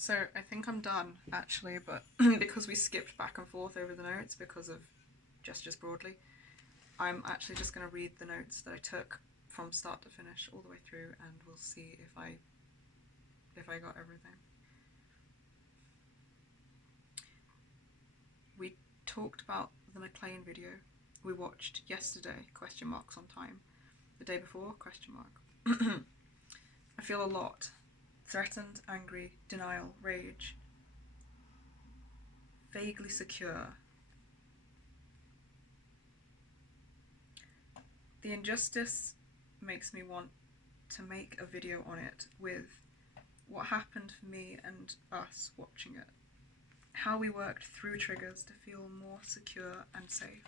So I think I'm done, actually, but because we skipped back and forth over the notes because of gestures broadly, I'm actually just going to read the notes that I took from start to finish all the way through, and we'll see if I got everything. We talked about the McLean video we watched yesterday, question marks on time. The day before, question mark. I feel a lot. Threatened, angry, denial, rage. Vaguely secure. The injustice makes me want to make a video on it with what happened for me and us watching it. How we worked through triggers to feel more secure and safe.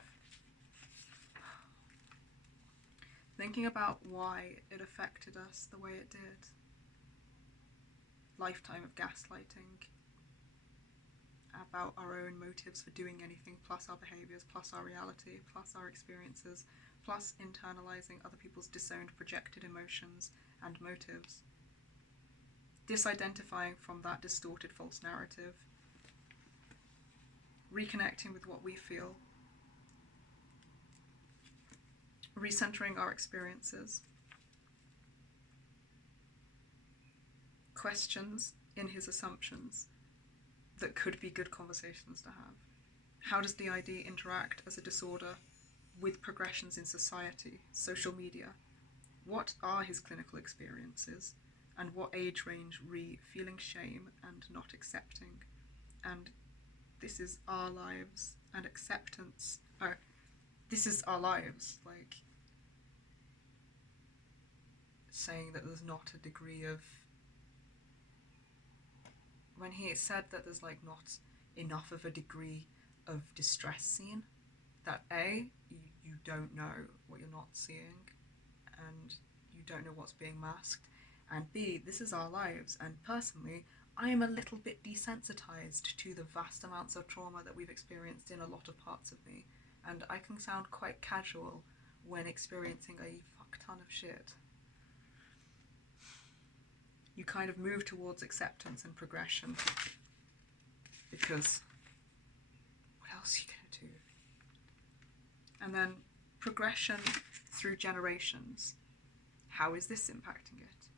Thinking about why it affected us the way it did. Lifetime of gaslighting. About our own motives for doing anything, plus our behaviours, plus our reality, plus our experiences, plus internalizing other people's disowned projected emotions and motives. Disidentifying from that distorted false narrative. Reconnecting with what we feel. Recentering our experiences. Questions in his assumptions that could be good conversations to have. How does DID interact as a disorder with progressions in society, social media? What are his clinical experiences? And what age range feeling shame and not accepting? And this is our lives and acceptance. Oh, this is our lives, like saying that there's not a degree of, when he said that there's like not enough of a degree of distress seen, that A, you don't know what you're not seeing, and you don't know what's being masked, and B, this is our lives, and personally, I am a little bit desensitized to the vast amounts of trauma that we've experienced in a lot of parts of me, and I can sound quite casual when experiencing a fuck ton of shit. You kind of move towards acceptance and progression, because what else are you going to do? And then progression through generations. How is this impacting it?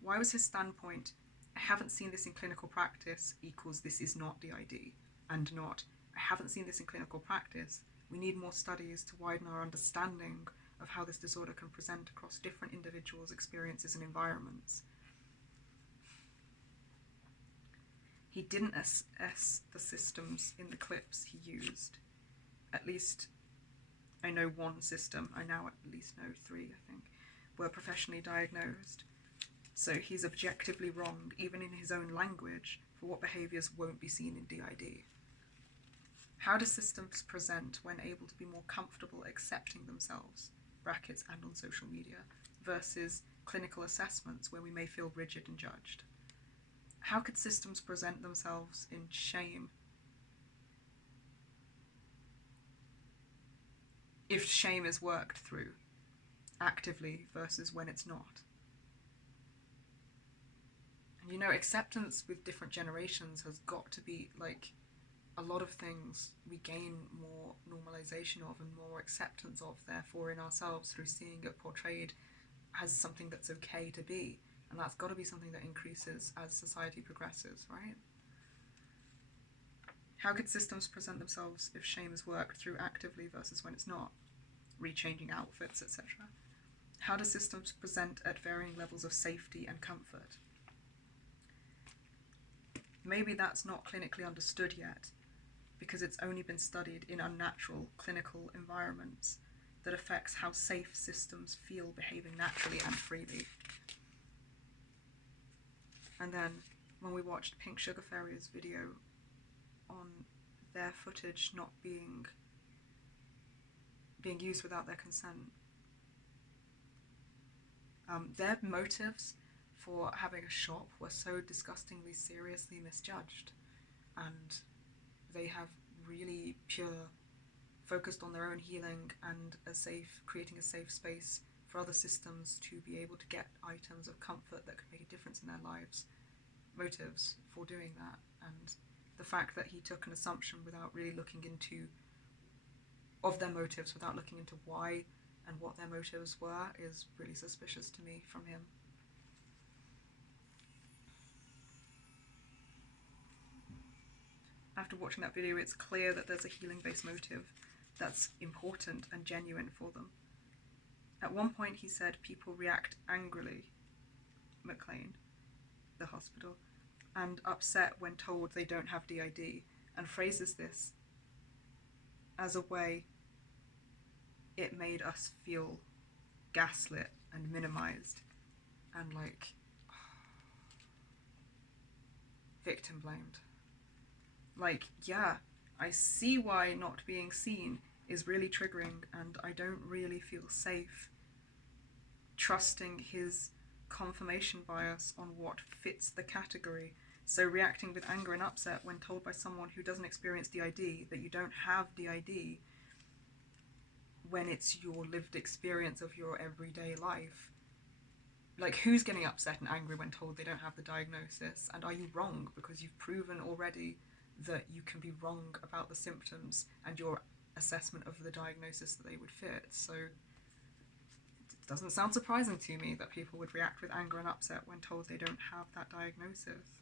Why was his standpoint, I haven't seen this in clinical practice equals this is not DID, and not, I haven't seen this in clinical practice, we need more studies to widen our understanding of how this disorder can present across different individuals' experiences and environments. He didn't assess the systems in the clips he used. At least I know one system, I now at least know 3, I think, were professionally diagnosed. So he's objectively wrong, even in his own language, for what behaviours won't be seen in DID. How do systems present when able to be more comfortable accepting themselves, brackets and on social media, versus clinical assessments where we may feel rigid and judged? How could systems present themselves in shame if shame is worked through actively versus when it's not? And you know, acceptance with different generations has got to be like a lot of things we gain more normalization of and more acceptance of, therefore, in ourselves through seeing it portrayed as something that's okay to be. And that's got to be something that increases as society progresses, right? How could systems present themselves if shame is worked through actively versus when it's not? Rechanging outfits, etc. How do systems present at varying levels of safety and comfort? Maybe that's not clinically understood yet, because it's only been studied in unnatural clinical environments that affects how safe systems feel behaving naturally and freely. And then when we watched Pink Sugar Fairy's video on their footage not being used without their consent, their motives for having a shop were so disgustingly seriously misjudged, and they have really pure focused on their own healing and creating a safe space for other systems to be able to get items of comfort that could make a difference in their lives motives for doing that, and the fact that he took an assumption without really looking into of their motives, without looking into why and what their motives were, is really suspicious to me from him. After watching that video, it's clear that there's a healing-based motive that's important and genuine for them. At one point he said people react angrily, McLean, the hospital, and upset when told they don't have DID, and phrases this as a way it made us feel gaslit and minimized and like victim blamed. Like, yeah, I see why not being seen is really triggering, and I don't really feel safe trusting his confirmation bias on what fits the category. So reacting with anger and upset when told by someone who doesn't experience DID that you don't have DID, when it's your lived experience of your everyday life. Like, who's getting upset and angry when told they don't have the diagnosis? And are you wrong? Because you've proven already that you can be wrong about the symptoms and your assessment of the diagnosis that they would fit. So it doesn't sound surprising to me that people would react with anger and upset when told they don't have that diagnosis.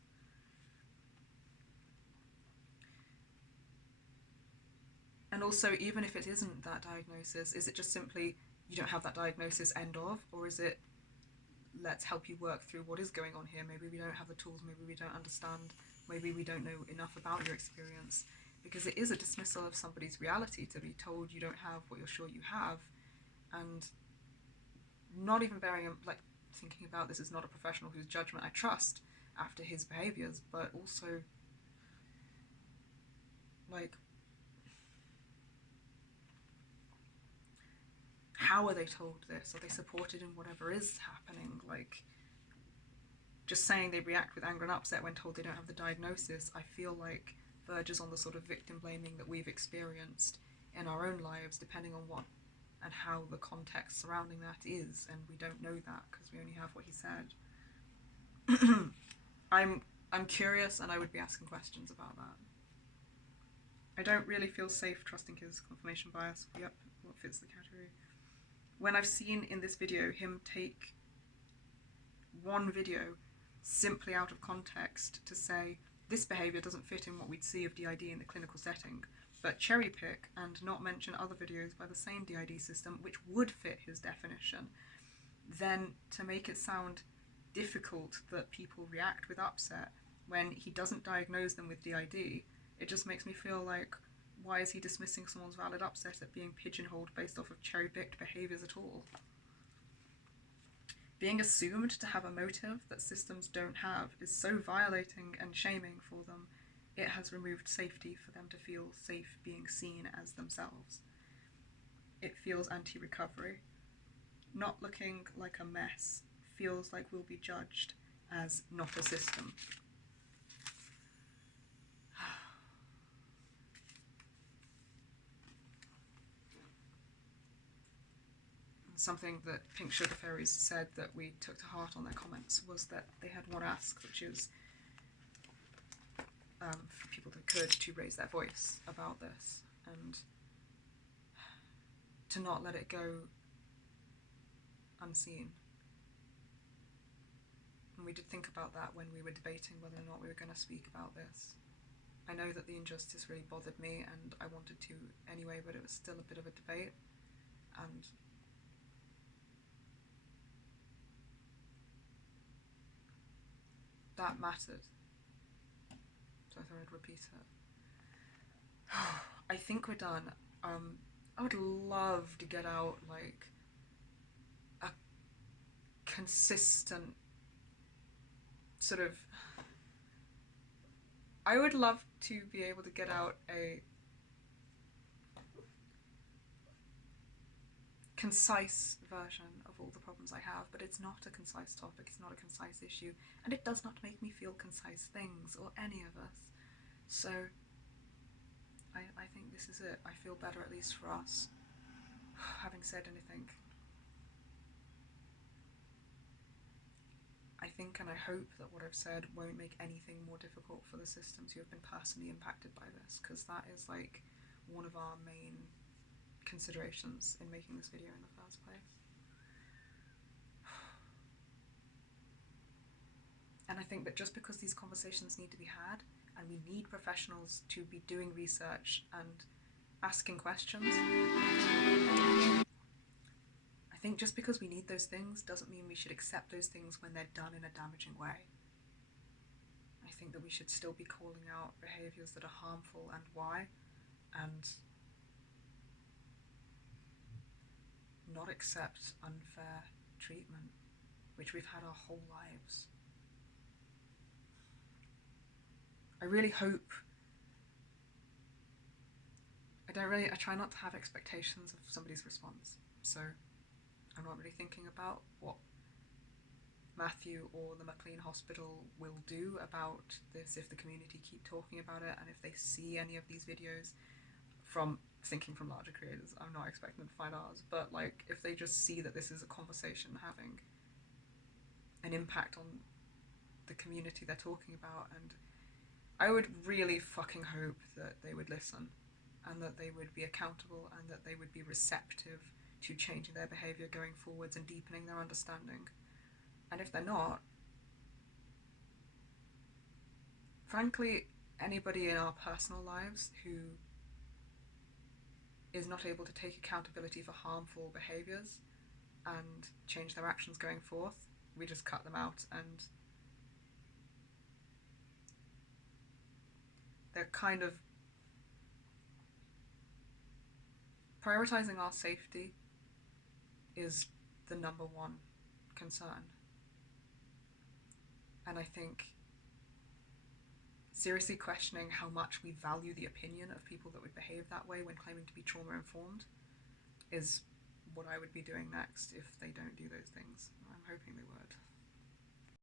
And also, even if it isn't that diagnosis, is it just simply you don't have that diagnosis, end of? Or is it, let's help you work through what is going on here? Maybe we don't have the tools, maybe we don't understand, maybe we don't know enough about your experience. Because it is a dismissal of somebody's reality to be told you don't have what you're sure you have, and not even like thinking about this is not a professional whose judgment I trust after his behaviours, but also like, how are they told this? Are they supported in whatever is happening? Like, just saying they react with anger and upset when told they don't have the diagnosis, I feel like verges on the sort of victim blaming that we've experienced in our own lives, depending on what and how the context surrounding that is, and we don't know that because we only have what he said. I'm curious, and I would be asking questions about that. I don't really feel safe trusting his confirmation bias. Yep, what fits the category. When I've seen in this video him take one video simply out of context to say this behaviour doesn't fit in what we'd see of DID in the clinical setting, but cherry pick and not mention other videos by the same DID system which would fit his definition, then to make it sound difficult that people react with upset when he doesn't diagnose them with DID, it just makes me feel like, why is he dismissing someone's valid upset at being pigeonholed based off of cherry-picked behaviours at all? Being assumed to have a motive that systems don't have is so violating and shaming for them, it has removed safety for them to feel safe being seen as themselves. It feels anti-recovery. Not looking like a mess feels like we'll be judged as not a system. Something that Pink Sugar Fairies said that we took to heart on their comments was that they had one ask, which is for people that could to raise their voice about this and to not let it go unseen. And we did think about that when we were debating whether or not we were going to speak about this. I know that the injustice really bothered me and I wanted to anyway, but it was still a bit of a debate, and that mattered, so I thought I'd repeat it. I think we're done. I would love to get out like a consistent sort of, I would love to be able to get out a concise version of all the problems I have, but it's not a concise topic, it's not a concise issue, and it does not make me feel concise things, or any of us. So I think this is it. I feel better, at least for us, having said anything. I think and I hope that what I've said won't make anything more difficult for the systems who have been personally impacted by this, because that is like one of our main considerations in making this video in the first place. And I think that just because these conversations need to be had, and we need professionals to be doing research and asking questions, I think just because we need those things doesn't mean we should accept those things when they're done in a damaging way. I think that we should still be calling out behaviours that are harmful and why, and not accept unfair treatment, which we've had our whole lives. I really hope, I try not to have expectations of somebody's response, so I'm not really thinking about what Matthew or the McLean Hospital will do about this if the community keep talking about it, and if they see any of these videos from thinking from larger creators. I'm not expecting them to find ours, but like if they just see that this is a conversation having an impact on the community they're talking about, and I would really fucking hope that they would listen and that they would be accountable and that they would be receptive to changing their behaviour going forwards and deepening their understanding. And if they're not, frankly, anybody in our personal lives who is not able to take accountability for harmful behaviours and change their actions going forth, we just cut them out, and they're kind of prioritising our safety is the number one concern. And I think seriously questioning how much we value the opinion of people that would behave that way when claiming to be trauma informed is what I would be doing next if they don't do those things. I'm hoping they would.